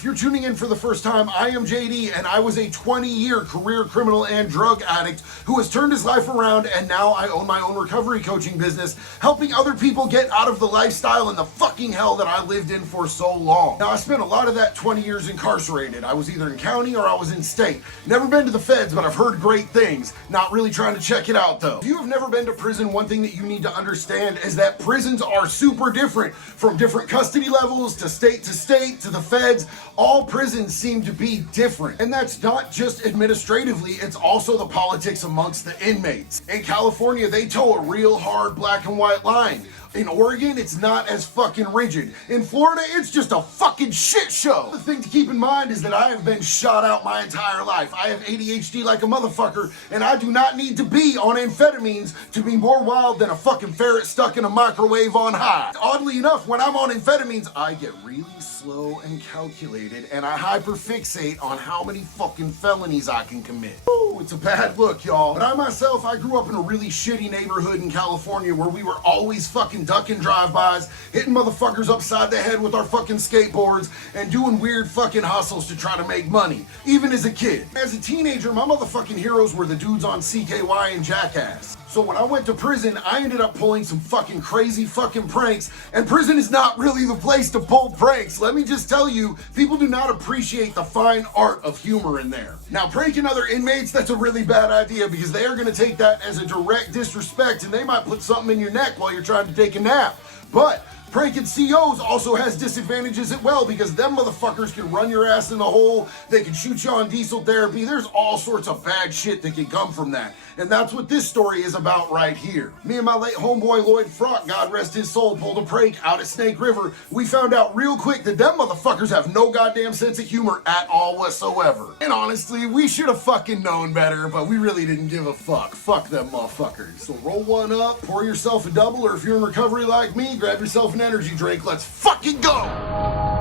If you're tuning in for the first time, I am JD, and I was a 20-year career criminal and drug addict who has turned his life around, and now I own my own recovery coaching business, helping other people get out of the lifestyle and the fucking hell that I lived in for so long. Now, I spent a lot of that 20 years incarcerated. I was either in county or I was in state. Never been to the feds, but I've heard great things. Not really trying to check it out, though. If you have never been to prison, one thing that you need to understand is that prisons are super different. From different custody levels to state to the feds, all prisons seem to be different. And that's not just administratively, it's also the politics amongst the inmates. In California, they toe a real hard black and white line. In Oregon, it's not as fucking rigid. In Florida, it's just a fucking shit show. The thing to keep in mind is that I have been shot out my entire life. I have ADHD like a motherfucker, and I do not need to be on amphetamines to be more wild than a fucking ferret stuck in a microwave on high. Oddly enough, when I'm on amphetamines, I get really slow and calculated, and I hyperfixate on how many fucking felonies I can commit. Ooh, it's a bad look, y'all. But I grew up in a really shitty neighborhood in California where we were always fucking ducking drive-bys, hitting motherfuckers upside the head with our fucking skateboards, and doing weird fucking hustles to try to make money, even as a kid. As a teenager, my motherfucking heroes were the dudes on CKY and Jackass. So when I went to prison, I ended up pulling some fucking crazy fucking pranks, and prison is not really the place to pull pranks. Let me just tell you, people do not appreciate the fine art of humor in there. Now, pranking other inmates, that's a really bad idea because they are gonna take that as a direct disrespect, and they might put something in your neck while you're trying to take a nap. But pranking COs also has disadvantages as well because them motherfuckers can run your ass in the hole, they can shoot you on diesel therapy, there's all sorts of bad shit that can come from that. And that's what this story is about right here. Me and my late homeboy Lloyd Frock, God rest his soul, pulled a prank out at Snake River. We found out real quick that them motherfuckers have no goddamn sense of humor at all whatsoever. And honestly, we should have fucking known better, but we really didn't give a fuck. Fuck them motherfuckers. So roll one up, pour yourself a double, or if you're in recovery like me, grab yourself an energy drink. Let's fucking go!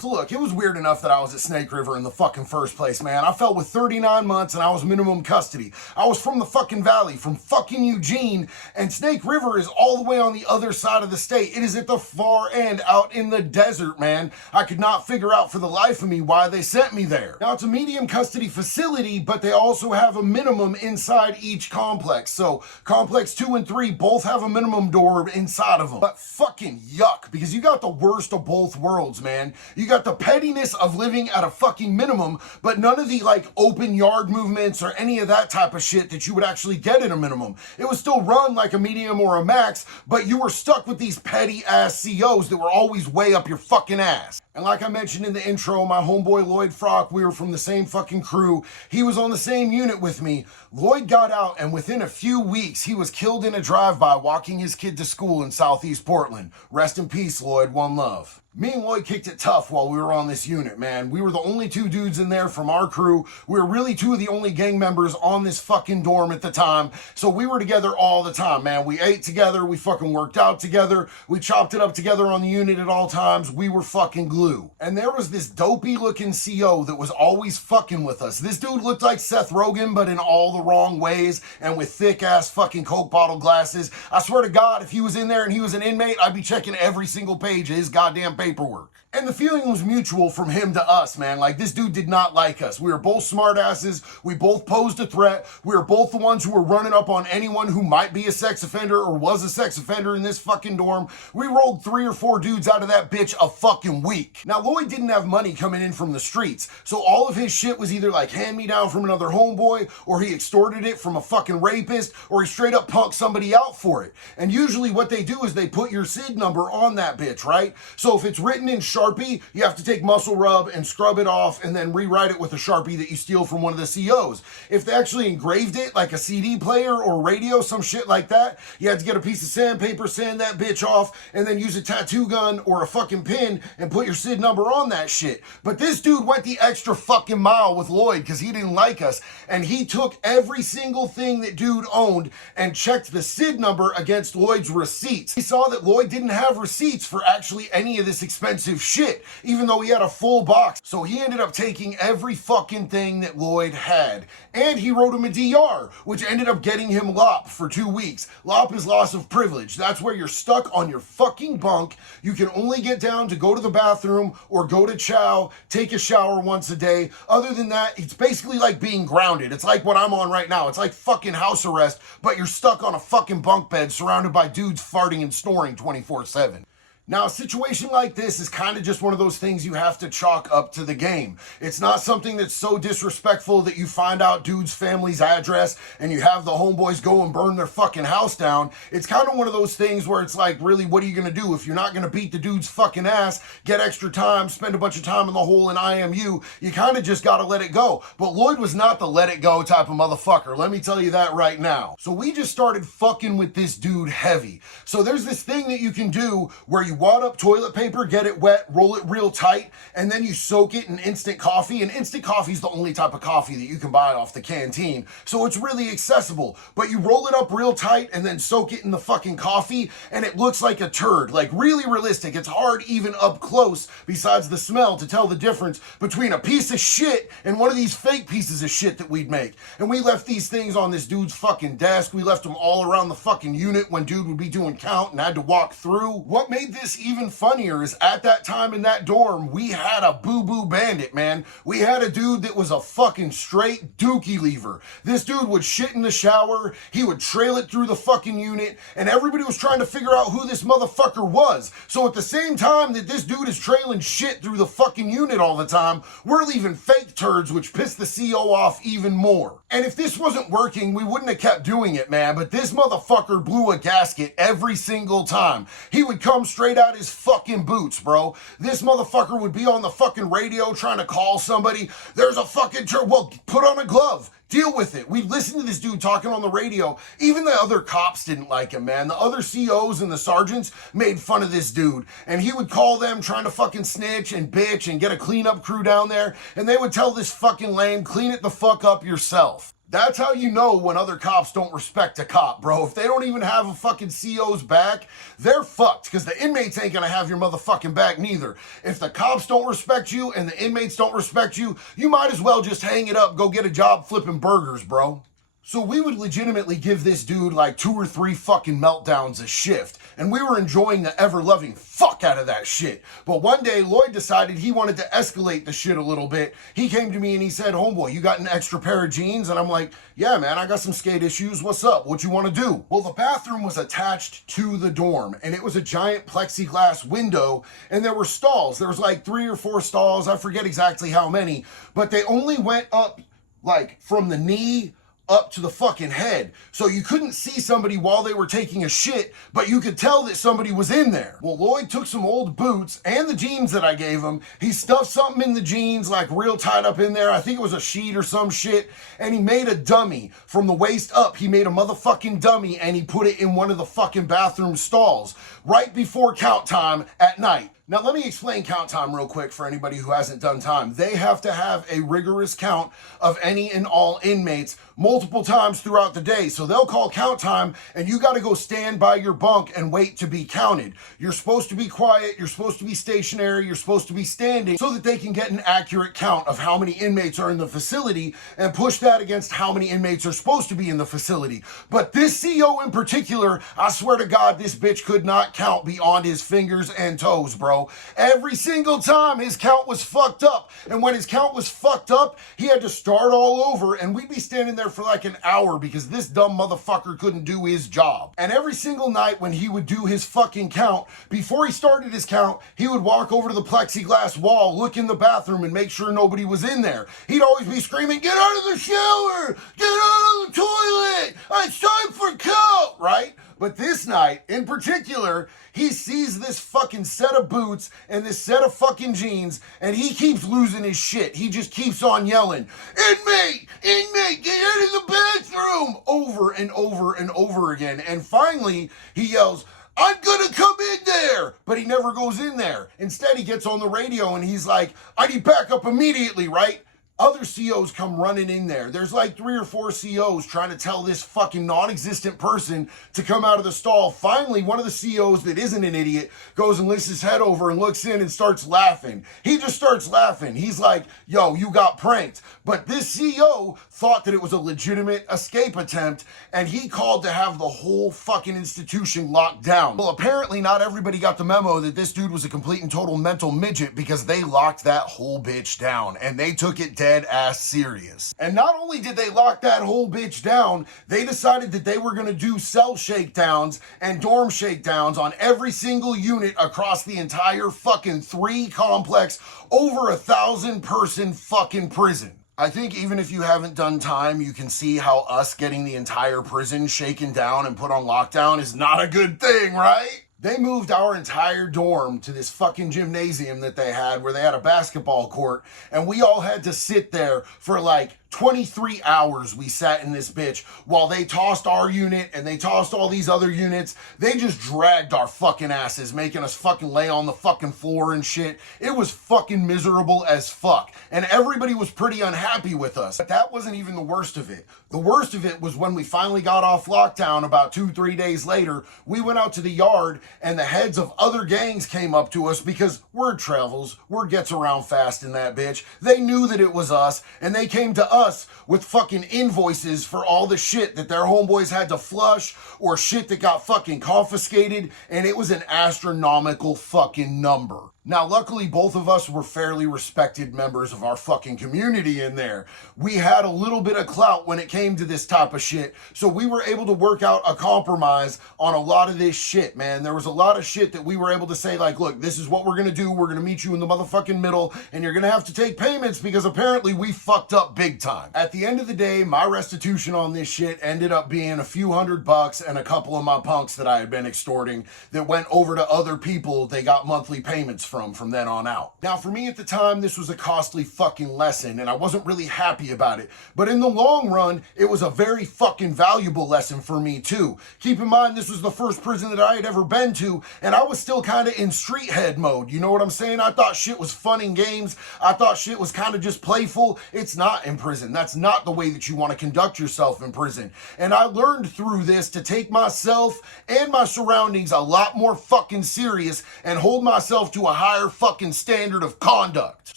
So look, it was weird enough that I was at Snake River in the fucking first place, man. I fell with 39 months and I was minimum custody. I was from the fucking valley, from fucking Eugene, and Snake River is all the way on the other side of the state. It is at the far end, out in the desert, man. I could not figure out for the life of me why they sent me there. Now, it's a medium custody facility, but they also have a minimum inside each complex. So, complex 2 and 3 both have a minimum door inside of them. But fucking yuck, because you got the worst of both worlds, man. You got the pettiness of living at a fucking minimum, but none of the like open yard movements or any of that type of shit that you would actually get at a minimum. It was still run like a medium or a max, but you were stuck with these petty ass COs that were always way up your fucking ass. And like I mentioned in the intro, my homeboy Lloyd Frock, we were from the same fucking crew. He was on the same unit with me. Lloyd got out, and within a few weeks, he was killed in a drive-by walking his kid to school in Southeast Portland. Rest in peace, Lloyd. One love. Me and Lloyd kicked it tough while we were on this unit, man. We were the only two dudes in there from our crew. We were really two of the only gang members on this fucking dorm at the time. So we were together all the time, man. We ate together. We fucking worked out together. We chopped it up together on the unit at all times. We were fucking glue. And there was this dopey looking CO that was always fucking with us. This dude looked like Seth Rogen, but in all the wrong ways and with thick ass fucking Coke bottle glasses. I swear to God, if he was in there and he was an inmate, I'd be checking every single page of his goddamn paperwork. And the feeling was mutual from him to us, man. Like, this dude did not like us. We were both smartasses. We both posed a threat. We were both the ones who were running up on anyone who might be a sex offender or was a sex offender in this fucking dorm. We rolled 3 or 4 dudes out of that bitch a fucking week. Now, Lloyd didn't have money coming in from the streets, so all of his shit was either like hand-me-down from another homeboy, or he extorted it from a fucking rapist, or he straight up punked somebody out for it. And usually what they do is they put your SID number on that bitch, right? So if it's written in Sharpie, you have to take muscle rub and scrub it off and then rewrite it with a Sharpie that you steal from one of the COs. If they actually engraved it like a CD player or radio, some shit like that, you had to get a piece of sandpaper, sand that bitch off, and then use a tattoo gun or a fucking pin and put your SID number on that shit. But this dude went the extra fucking mile with Lloyd because he didn't like us, and he took every single thing that dude owned and checked the SID number against Lloyd's receipts. He saw that Lloyd didn't have receipts for actually any of the this expensive shit, even though he had a full box. So he ended up taking every fucking thing that Lloyd had. And he wrote him a DR, which ended up getting him LOP for 2 weeks. LOP is loss of privilege. That's where you're stuck on your fucking bunk. You can only get down to go to the bathroom or go to chow, take a shower once a day. Other than that, it's basically like being grounded. It's like what I'm on right now. It's like fucking house arrest, but you're stuck on a fucking bunk bed surrounded by dudes farting and snoring 24/7. Now, a situation like this is kind of just one of those things you have to chalk up to the game. It's not something that's so disrespectful that you find out dude's family's address and you have the homeboys go and burn their fucking house down. It's kind of one of those things where it's like, really, what are you going to do? If you're not going to beat the dude's fucking ass, get extra time, spend a bunch of time in the hole in IMU, you kind of just got to let it go. But Lloyd was not the let it go type of motherfucker. Let me tell you that right now. So we just started fucking with this dude heavy. So there's this thing that you can do where you wad up toilet paper, get it wet, roll it real tight, and then you soak it in instant coffee. And instant coffee is the only type of coffee that you can buy off the canteen, so it's really accessible. But you roll it up real tight and then soak it in the fucking coffee, and it looks like a turd. Like, really realistic. It's hard even up close, besides the smell, to tell the difference between a piece of shit and one of these fake pieces of shit that we'd make. And we left these things on this dude's fucking desk. We left them all around the fucking unit when dude would be doing count and had to walk through. What made this even funnier is at that time in that dorm, we had a boo-boo bandit, man. We had a dude that was a fucking straight dookie lever. This dude would shit in the shower, he would trail it through the fucking unit, and everybody was trying to figure out who this motherfucker was. So at the same time that this dude is trailing shit through the fucking unit all the time, we're leaving fake turds, which pissed the CO off even more. And if this wasn't working, we wouldn't have kept doing it, man, but this motherfucker blew a gasket every single time. He would come straight out his fucking boots, bro. This motherfucker would be on the fucking radio trying to call somebody. There's a fucking turd. Well, put on a glove. Deal with it. We listened to this dude talking on the radio. Even the other cops didn't like him, man. The other COs and the sergeants made fun of this dude. And he would call them trying to fucking snitch and bitch and get a cleanup crew down there. And they would tell this fucking lame, clean it the fuck up yourself. That's how you know when other cops don't respect a cop, bro. If they don't even have a fucking CO's back, they're fucked, because the inmates ain't gonna have your motherfucking back neither. If the cops don't respect you and the inmates don't respect you, you might as well just hang it up, go get a job flipping burgers, bro. So we would legitimately give this dude like 2 or 3 fucking meltdowns a shift, and we were enjoying the ever-loving fuck out of that shit. But one day, Lloyd decided he wanted to escalate the shit a little bit. He came to me and he said, homeboy, you got an extra pair of jeans? And I'm like, yeah, man, I got some skate issues. What's up? What you want to do? Well, the bathroom was attached to the dorm, and it was a giant plexiglass window, and there were stalls. There was like 3 or 4 stalls. I forget exactly how many, but they only went up like from the knee up to the fucking head. So you couldn't see somebody while they were taking a shit, but you could tell that somebody was in there. Well, Lloyd took some old boots and the jeans that I gave him. He stuffed something in the jeans, like real tied up in there. I think it was a sheet or some shit. And he made a dummy from the waist up. He made a motherfucking dummy and he put it in one of the fucking bathroom stalls right before count time at night. Now, let me explain count time real quick for anybody who hasn't done time. They have to have a rigorous count of any and all inmates multiple times throughout the day. So they'll call count time and you got to go stand by your bunk and wait to be counted. You're supposed to be quiet. You're supposed to be stationary. You're supposed to be standing so that they can get an accurate count of how many inmates are in the facility and push that against how many inmates are supposed to be in the facility. But this CO in particular, I swear to God, this bitch could not count beyond his fingers and toes, bro. Every single time his count was fucked up. And when his count was fucked up, he had to start all over, and we'd be standing there for like an hour because this dumb motherfucker couldn't do his job. And every single night when he would do his fucking count, before he started his count, he would walk over to the plexiglass wall, look in the bathroom, and make sure nobody was in there. He'd always be screaming, "Get out of the shower! Get out of the toilet! It's time for count!" Right? But this night, in particular, he sees this fucking set of boots and this set of fucking jeans, and he keeps losing his shit. He just keeps on yelling, "Inmate! Inmate! Get out of the bathroom!" over and over and over again. And finally, he yells, "I'm gonna come in there!" But he never goes in there. Instead, he gets on the radio and he's like, "I need backup immediately," right? Other COs come running in there. There's like 3 or 4 COs trying to tell this fucking non-existent person to come out of the stall. Finally, one of the COs that isn't an idiot goes and lifts his head over and looks in and starts laughing. He just starts laughing. He's like, yo, you got pranked. But this CO thought that it was a legitimate escape attempt, and he called to have the whole fucking institution locked down. Well, apparently not everybody got the memo that this dude was a complete and total mental midget, because they locked that whole bitch down, and they took it dead ass serious. And not only did they lock that whole bitch down, they decided that they were gonna do cell shakedowns and dorm shakedowns on every single unit across the entire fucking 3-complex, over 1,000-person fucking prison. I think even if you haven't done time, you can see how us getting the entire prison shaken down and put on lockdown is not a good thing, right? They moved our entire dorm to this fucking gymnasium that they had, where they had a basketball court, and we all had to sit there for like 23 hours. We sat in this bitch while they tossed our unit and they tossed all these other units. They just dragged our fucking asses, making us fucking lay on the fucking floor and shit. It was fucking miserable as fuck, and everybody was pretty unhappy with us. But that wasn't even the worst of it. The worst of it was when we finally got off lockdown about 2-3 days later. We went out to the yard, and the heads of other gangs came up to us, because word travels, word gets around fast in that bitch. They knew that it was us, and they came to us with fucking invoices for all the shit that their homeboys had to flush, or shit that got fucking confiscated, and it was an astronomical fucking number. Now, luckily, both of us were fairly respected members of our fucking community in there. We had a little bit of clout when it came to this type of shit, so we were able to work out a compromise on a lot of this shit, man. There was a lot of shit that we were able to say, like, look, this is what we're gonna do. We're gonna meet you in the motherfucking middle, and you're gonna have to take payments, because apparently we fucked up big time. At the end of the day, my restitution on this shit ended up being a few $100 and a couple of my punks that I had been extorting that went over to other people they got monthly payments from then on out. Now, for me at the time, this was a costly fucking lesson, and I wasn't really happy about it. But in the long run, it was a very fucking valuable lesson for me too. Keep in mind, this was the first prison that I had ever been to, and I was still kind of in street head mode. You know what I'm saying? I thought shit was fun and games. I thought shit was kind of just playful. It's not in prison. That's not the way that you want to conduct yourself in prison. And I learned through this to take myself and my surroundings a lot more fucking serious, and hold myself to a higher fucking standard of conduct.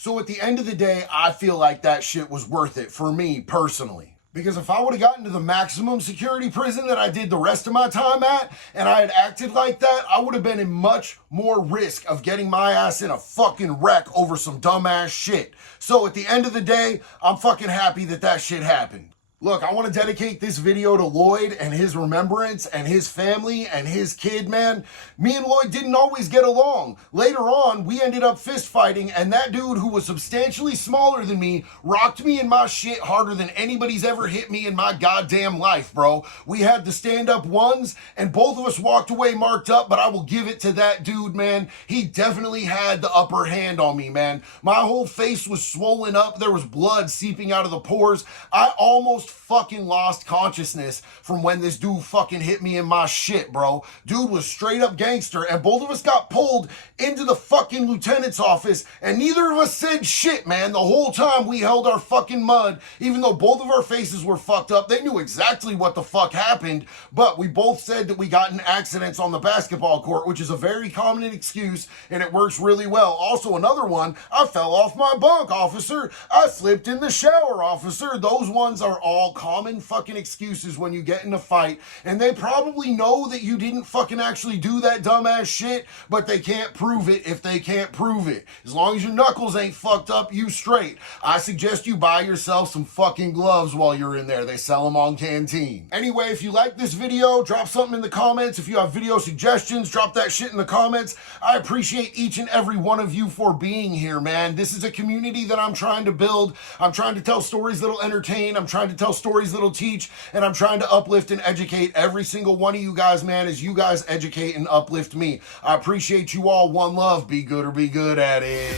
So at the end of the day, I feel like that shit was worth it for me personally. Because if I would have gotten to the maximum security prison that I did the rest of my time at, and I had acted like that, I would have been in much more risk of getting my ass in a fucking wreck over some dumbass shit. So at the end of the day, I'm fucking happy that that shit happened. Look, I want to dedicate this video to Lloyd and his remembrance and his family and his kid, man. Me and Lloyd didn't always get along. Later on, we ended up fist fighting, and that dude, who was substantially smaller than me, rocked me in my shit harder than anybody's ever hit me in my goddamn life, bro. We had the stand-up ones, and both of us walked away marked up, but I will give it to that dude, man. He definitely had the upper hand on me, man. My whole face was swollen up. There was blood seeping out of the pores. I almost fucking lost consciousness from when this dude fucking hit me in my shit, bro. Dude was straight up gangster, and both of us got pulled into the fucking lieutenant's office, and neither of us said shit, man. The whole time we held our fucking mud, even though both of our faces were fucked up. They knew exactly what the fuck happened, but we both said that we got in accidents on the basketball court, which is a very common excuse, and it works really well. Also, another one, I fell off my bunk, officer. I slipped in the shower, officer. Those ones are all common fucking excuses when you get in a fight, and they probably know that you didn't fucking actually do that dumbass shit, but they can't prove it if they can't prove it. As long as your knuckles ain't fucked up, you straight. I suggest you buy yourself some fucking gloves while you're in there. They sell them on Canteen. Anyway, if you like this video, drop something in the comments. If you have video suggestions, drop that shit in the comments. I appreciate each and every one of you for being here, man. This is a community that I'm trying to build. I'm trying to tell stories that'll entertain. I'm trying to tell stories that'll teach, and I'm trying to uplift and educate every single one of you guys, man, as you guys educate and uplift me. I appreciate you all. One love. Be good or be good at it.